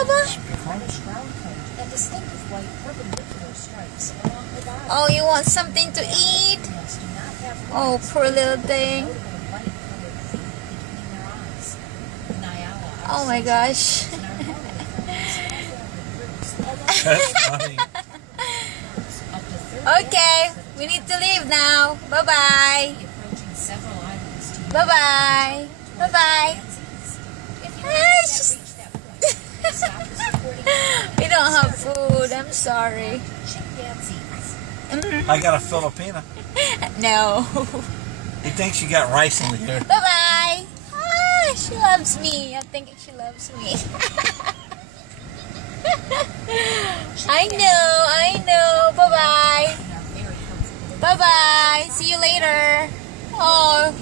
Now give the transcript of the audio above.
Baba? Oh, you want something to eat? Oh, poor little thing. Oh my gosh. That's funny. Okay, we need to leave now. Bye-bye. Bye-bye. Bye-bye. We don't have food. I'm sorry. I got a Filipina. No. He thinks you got rice in there. Bye-bye. Ah, she loves me. I think she loves me. I know. Bye-bye. Bye-bye. See you later. Oh.